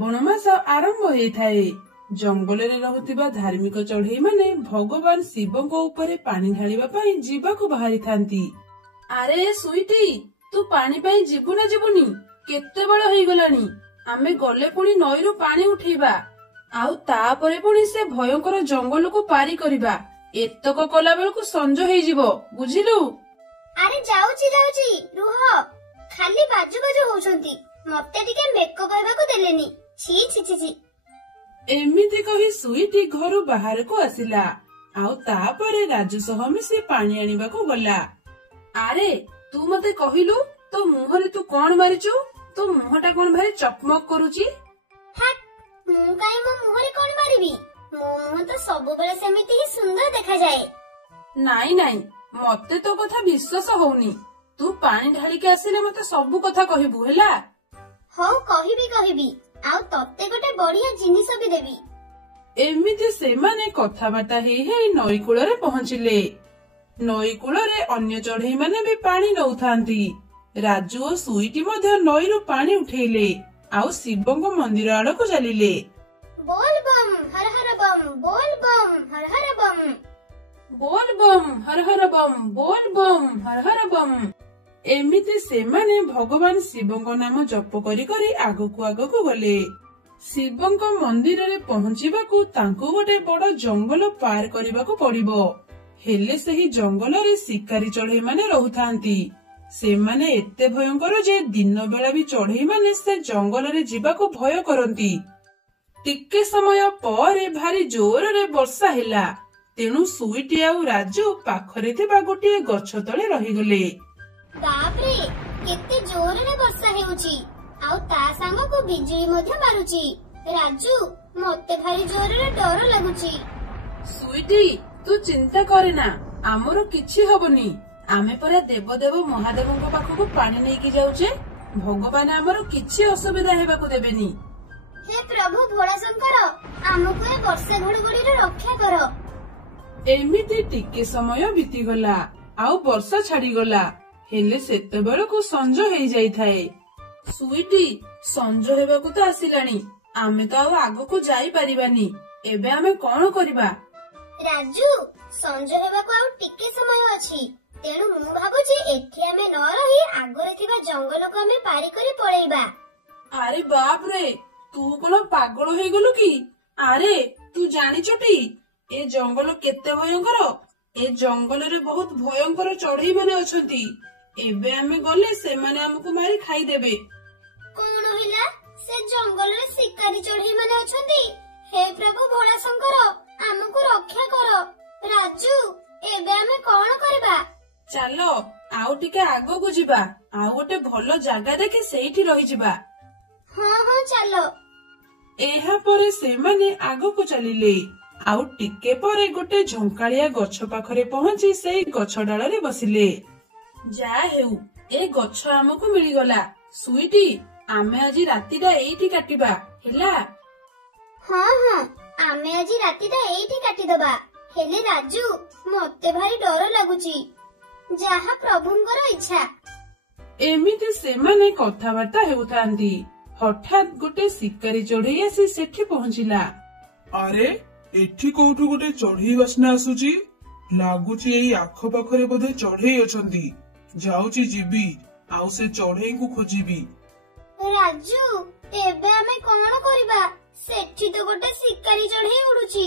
ବଣମାସ ଆରମ୍ଭ ହେଇଥାଏ। ଜଙ୍ଗଲରେ ରହୁଥିବା ଧାର୍ମିକ ଚଢେଇ ମାନେ ଭଗବାନ ଶିବଙ୍କ ଉପରେ ପାଣି ଢାଳିବା ପାଇଁ ଯିବାକୁ ବାହାରିଥାନ୍ତି। ଆରେ ସୁଇଟି, ତୁ ପାଣି ପାଇଁ ଯିବୁ ନା ଯିବୁନି? କେତେବେଳ ହେଇଗଲାଣି? ଆମେ ଗଲେ ପୁଣି ନଈରୁ ପାଣି ଉଠେଇବା, ଆଉ ତାପରେ ପୁଣି ସେ ଭୟଙ୍କର ଜଙ୍ଗଲକୁ ପାରି କରିବା। ଏତକ କଲା ବେଳକୁ ସଞ୍ଜ ହେଇଯିବ, ବୁଝିଲୁ? ଆରେ ଯାଉଛି ରୁହ, ଖାଲି ବାଜୁ ବାଜୁ ହଉଛନ୍ତି, ମତେ ଟିକେ ମେକଅପ୍ ହେବାକୁ ଦେଲେନି। ଛି ଛି ଛି ଛି। ଏମିତି କହି ସୁଇଟି ଘରୁ ବାହାରକୁ ଆସିଲା, ଆଉ ତାପରେ ରାଜୁ ସହ ମିଶି ପାଣି ଆଣିବାକୁ ଗଲା। ଆରେ ତୁ ମତେ କହିଲୁ, ତୋ ମୁହଁରେ ତୁ କଣ ମାରିଛୁ? ତୋ ମୁହଁଟା କଣ ଭାରି ଚକମକ କରୁଛି? ମୁଁ କାଇଁ ମୋ ମୁହଁରେ କଣ ମାରିବି? ମୋ ମୁହଁ ତ ସବୁବେଳେ ସେମିତି ହିଁ ସୁନ୍ଦର ଦେଖାଯାଏ। ନାଇଁ, ମତେ ତୋ କଥା ବିଶ୍ୱାସ ହଉନି। ତୁ ପାଣି ଢାଳିକି ଆସିଲେ ମତେ ସବୁ କଥା କହିବୁ, ହେଲା? ହଉ କହିବି, ଆଉ ତତେ ଗୋଟେ ବଢିଆ ଜିନିଷ ବି ଦେବି। ଏମିତି ସେମାନେ କଥାବାର୍ତ୍ତା ହେଇ ହେଇ ନଈ କୂଳରେ ପହଞ୍ଚିଲେ। ନଈ କୂଳରେ ଅନ୍ୟ ଚଢେଇ ମାନେ ବି ପାଣି ନଉଥାନ୍ତି। ରାଜୁ ଓ ସୁଇଟି ମଧ୍ୟ ନଈରୁ ପାଣି ଉଠେଇଲେ, ଆଉ ଶିବଙ୍କ ମନ୍ଦିର ଆଡକୁ ଚାଲିଲେ। ବୋଲ ବମ୍ ହର ହର ବମ୍, ବୋଲ ବମ୍ ହର ହର ବମ୍, ବୋଲ ବମ୍ ହର ହର ବମ୍, ବୋଲ ବମ୍ ହର ହର ବମ୍। ଏମିତି ସେମାନେ ଭଗବାନ ଶିବଙ୍କ ନାମ ଜପ କରି କରି ଆଗକୁ ଗଲେ। ଶିବଙ୍କ ମନ୍ଦିରରେ ପହଞ୍ଚିବାକୁ ତାଙ୍କୁ ଗୋଟେ ବଡ ଜଙ୍ଗଲ ପାର କରିବାକୁ ପଡିବ। ହେଲେ ସେହି ଜଙ୍ଗଲରେ ଶିକାରୀ ଚଢେଇ ମାନେ ରହୁଥାନ୍ତି। ସେମାନେ ଏତେ ଭୟଙ୍କର ଯେ ଦିନ ବେଳା ବି ଚଢେଇ ମାନେ ସେ ଜଙ୍ଗଲରେ ଯିବାକୁ ଭୟ କରନ୍ତି। ଟିକେ ସମୟ ପରେ ଭାରି ଜୋରରେ ବର୍ଷା ହେଲା, ତେଣୁ ସୁଇଟି ଆଉ ରାଜୁ ପାଖରେ ଥିବା ଗୋଟିଏ ଗଛ ତଳେ ରହିଗଲେ। ବାପରେ, କେତେ ଜୋରରେ ବର୍ଷା ହେଉଛି, ଆଉ ତା ସାଙ୍ଗକୁ ବିଜୁଳି ମଧ୍ୟ ମାରୁଛି। ରାଜୁ, ମତେ ଭାରି ଜୋରରେ ଡର ଲାଗୁଛି। ସୁଇଟି, ତୁ ଚିନ୍ତା କରେନା, ଆମର କିଛି ହବନି। ଆମେ ପରା ଦେବଦେବ ମହାଦେବଙ୍କ ପାଖକୁ ପାଣି ନେଇକି ଯାଉଛେ। ଭଗବାନ ଆମର କିଛି ଅସୁବିଧା ହେବାକୁ ଦେବେନି। ହେ ପ୍ରଭୁ ଭୋଳାଶଙ୍କର, ଆମକୁ ଏ ବର୍ଷା ଘଡଘଡିରୁ ରକ୍ଷା କର। ଏମିତି ଟିକେ ସମୟ ବିତିଗଲା, ଆଉ ବର୍ଷା ଛାଡିଗଲା। ହେଲେ ସେତେବେଳକୁ ସଞ୍ଜ ହେଇଯାଇଥାଏ। ସୁଇଟି, ସଞ୍ଜ ହେବାକୁ ତ ଆସିଲାଣି, ଆମେ ତ ଆଉ ଆଗକୁ ଯାଇପାରିବାନି। ଏବେ ଆମେ କଣ କରିବା? ରାଜୁ, ସଞ୍ଜ ହେବାକୁ ଆଉ ଟିକେ ସମୟ ଅଛି, ତେଣୁ ମୁଁ ଭାବୁଛି ଏଠି ଆମେ ନ ରହି ଆଗରେ ଥିବା ଜଙ୍ଗଲକୁ ଆମେ ପାରି କରି ପଳେଇବା। ଆରେ ବାପରେ, ତୁ କଣ ପାଗଳ ହେଇଗଲୁ କି? ଆରେ ତୁ ଜାଣିଛୁଟି ଏ ଜଙ୍ଗଲ କେତେ ଭୟଙ୍କର? ଏ ଜଙ୍ଗଲରେ ବହୁତ ଭୟଙ୍କର ଚଢେଇ ମାନେ ଅଛନ୍ତି। ଏବେ ଆମେ ଗଲେ ସେମାନେ ଆମକୁ ମାରି ଖାଇଦେବେ। କଣ ହେଲା? ସେ ଜଙ୍ଗଲରେ ଶିକାରୀ ଚଢେଇ ମାନେ ଅଛନ୍ତି। ହେ ପ୍ରଭୁ ଭୋଳାଶଙ୍କର, ଆମକୁ ରକ୍ଷା କର। ରାଜୁ, ଏବେ ଆମେ କଣ କରିବା? ଚାଲ ଆଉ ଟିକେ ଆଗକୁ ଯିବା, ଆଉ ଗୋଟେ ଭଲ ଜାଗା ଦେଖି ସେଇଠି ରହିଯିବା। ହଁ ଚାଲ। ଏହା ପରେ ସେମାନେ ଆଗକୁ ଚାଲିଲେ, ଆଉ ଟିକେ ପରେ ଗୋଟେ ଝଙ୍କାଳିଆ ଗଛ ପାଖରେ ପହଞ୍ଚି ସେଇ ଗଛ ଡାଳରେ ବସିଲେ। ଯାହା ହେଉ, ଏ ଗଛ ଆମକୁ ମିଳିଗଲା। ସୁଇଟି, ଆମେ ଆଜି ରାତିଟା ଏଇଠି କାଟିବା, ହେଲା? ହଁ, ଆମେ ଆଜି ରାତିଟା ଏଇଠି କାଟିଦବା। ହେଲେ ରାଜୁ, ମତେ ଭାରି ଡର ଲାଗୁଛି। ଯାହା ପ୍ରଭୁଙ୍କର ଇଚ୍ଛା। ଏମିତି ସେମାନେ କଥାବାର୍ତ୍ତା ହେଉଥାନ୍ତି। ହଠାତ୍ ଗୋଟେ ଶିକାରୀ ଚଢେଇ ଆସି ସେଠି ପହଞ୍ଚିଲା। ଆରେ, ଏଠି କୋଉଠୁ ଗୋଟେ ଚଢେଇ ବାସ୍ନା ଆସୁଛି? ଲାଗୁଛି ଏଇ ଆଖପାଖରେ ବୋଧେ ଚଢେଇ ଅଛନ୍ତି। ଯାଉଛି ଯିବି, ଆଉ ସେ ଚଢେଇଙ୍କୁ ଖୋଜିବି। ରାଜୁ, ଏବେ ଆମେ କଣ କରିବା? ସେଠି ତ ଗୋଟେ ଶିକାରୀ ଚଢେଇ ଉଡୁଛି।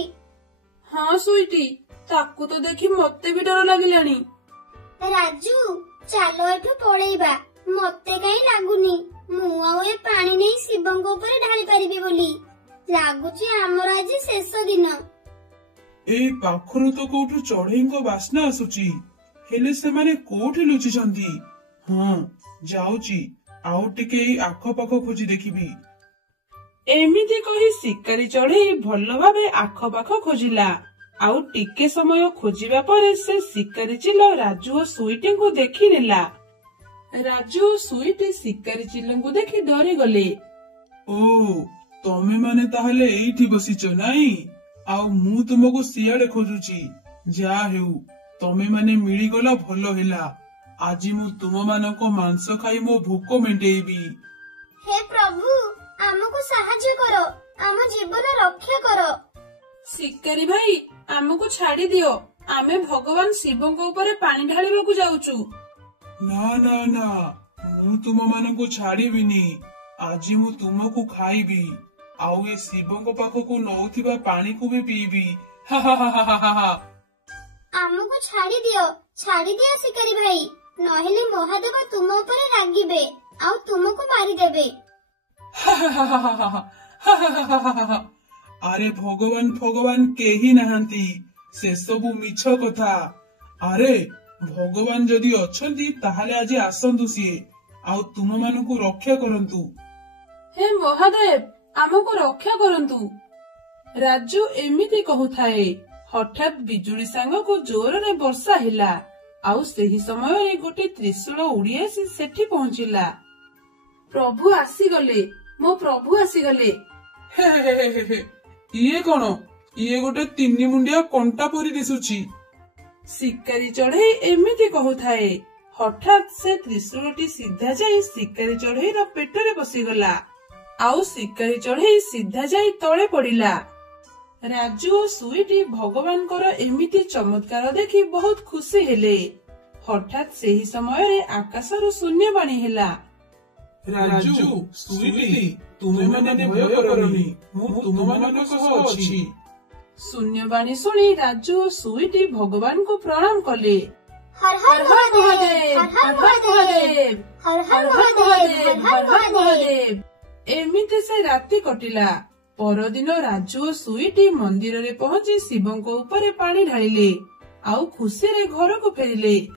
ହଁ ସୁଇଟି, ତାକୁ ତ ଦେଖି ମତେ ବି ଡର ଲାଗିଲାଣି। ରାଜୁ, ଚାଲ ଏଠୁ ପଳେଇବା। ମତେ କାଇଁ ଲାଗୁନି ମୁଁ ଆଉ ଏ ପାଣି ନେଇ ଶିବଙ୍କ ଉପରେ ଢାଳି ପାରିବି ବୋଲି। ଲାଗୁଛି ଆମର ଆଜି ଶେଷ ଦିନ। ଏଇ ପାଖରୁ ତ କୋଉଠୁ ଚଢେଇଙ୍କ ବାସ୍ନା ଆସୁଛି, ହେଲେ ସେମାନେ କୋଉଠି ଲୁଚିଛନ୍ତି? ହଁ, ଯାଉଛି, ଆଉ ଟିକେ ଏଇ ଆଖପାଖ ଖୋଜି ଦେଖିବି। ଏମିତି କହି ଶିକାରୀ ଚଢେଇ ଭଲ ଭାବେ ଆଖପାଖ ଖୋଜିଲା, ଆଉ ଟିକେ ସମୟ ଖୋଜିବା ପରେ ସେ ଶିକାରୀ ଚିଲ ରାଜୁ ଓ ସୁଇଟିଙ୍କୁ ଦେଖିନେଲା। ରାଜୁ ଓ ସୁଇଟି ଶିକାରୀ ଚିଲଙ୍କୁ ଦେଖି ଡରିଗଲେ। ଓ, ତମେ ମାନେ ତାହେଲେ ଏଇଠି ବସିଛ ନାଇଁ? ଆଉ ମୁଁ ତୁମକୁ ସିଆଡେ ଖୋଜୁଛି। ଯାହା ହେଉ, ତମେ ମାନେ ମିଳିଗଲ, ଭଲ ହେଲା। ଆଜି ମୁଁ ତୁମମାନଙ୍କ ମାଂସ ଖାଇ ମୋ ଭୋକ ମେଣ୍ଟେଇବି। ହେ ପ୍ରଭୁ, ଆମକୁ ସାହାଯ୍ୟ କର। ଜୀବନ ରକ୍ଷା କର। ଶିକାରୀ ଭାଇ, ଆମକୁ ଛାଡି ଦିଅ। ଆମେ ଭଗବାନ ଶିବଙ୍କ ଉପରେ ପାଣି ଢାଳିବାକୁ ଯାଉଛୁ। ନା ନା ନା, ମୁଁ ତୁମମାନଙ୍କୁ ଛାଡ଼ିବିନି। ଆଜି ମୁଁ ତୁମକୁ ଖାଇବି, ଆଉ ଏ ଶିବଙ୍କ ପାଖକୁ ନଉଥିବା ପାଣିକୁ ବି ପିଇବି। ହା ହା ହା ହା ହା ହା। ଆମକୁ ଛାଡିଦିଅ ଶିକାରୀ ଭାଇ, ନହେଲେ ମହାଦେବ ତୁମ ଉପରେ ରାଗିବେ ଆଉ ତୁମକୁ ମାରିଦେବେ। ଆରେ ଭଗବାନ କେହି ନାହାନ୍ତି, ସେସବୁ ମିଛ କଥା। ଆରେ ଭଗବାନ ଯଦି ଅଛନ୍ତି ତାହେଲେ ଆଜି ଆସନ୍ତୁ ସିଏ, ଆଉ ତୁମମାନଙ୍କୁ ରକ୍ଷା କରନ୍ତୁ। ହେ ମହାଦେବ, ଆମକୁ ରକ୍ଷା କରନ୍ତୁ। ରାଜୁ ଏମିତି କହୁଥାଏ, ହଠାତ୍ ବିଜୁଳି ସାଙ୍ଗକୁ ଜୋରରେ ବର୍ଷା ହେଲା, ଆଉ ସେହି ସମୟରେ ଗୋଟେ ତ୍ରିଶୂଳ ଉଡି ଆସି ସେଠି ପହଞ୍ଚିଲା। ପ୍ରଭୁ ଆସିଗଲେ, ମୋ ପ୍ରଭୁ ଆସିଗଲେ। ହେ ହେ ହେ ହେ ହେ, ଇଏ କଣ? ଇଏ ଗୋଟେ 3 ମୁଣ୍ଡିଆ କଣ୍ଟା ପରି ଦିଶୁଛି। ଶିକାରୀ ଚଢେଇ ଏମିତି କହୁଥାଏ। ହଠାତ୍ ସେ ତ୍ରିଶୂଳଟି ସିଧା ଯାଇ ଶିକାରୀ ଚଢେଇର ପେଟରେ ପଶିଗଲା, ଆଉ ଶିକାରୀ ଚଢେଇ ସିଧା ଯାଇ ତଳେ ପଡିଲା। ରାଜୁ ଓ ସୁଇଟି ଭଗବାନଙ୍କର ଏମିତି ଚମତ୍କାର ଦେଖି ବହୁତ ଖୁସି ହେଲେ। ହଠାତ୍ ସେହି ସମୟରେ ଆକାଶରୁ ଶୂନ୍ୟବାଣୀ ହେଲା। ରାଜୁ, ସୁଇଟି, ତୁମେମାନେ ଭୟ କରନି, ମୁଁ ତୁମମାନଙ୍କ ସହ ଅଛି। ଶୂନ୍ୟବାଣୀ ଶୁଣି ରାଜୁ ଓ ସୁଇଟି ଭଗବାନଙ୍କୁ ପ୍ରଣାମ କଲେ। ହର ହର ମହାଦେବ, ହର ହର ମହାଦେବ, ହର ହର ମହାଦେବ, ହର ହର ମହାଦେବ। ଏମିତି ସେ ରାତି କଟିଲା। ପରଦିନ ରାଜୁ ଓ ସୁଇଟି ମନ୍ଦିରରେ ପହଞ୍ଚି ଶିବଙ୍କ ଉପରେ ପାଣି ଢାଳିଲେ, ଆଉ ଖୁସିରେ ଘରକୁ ଫେରିଲେ।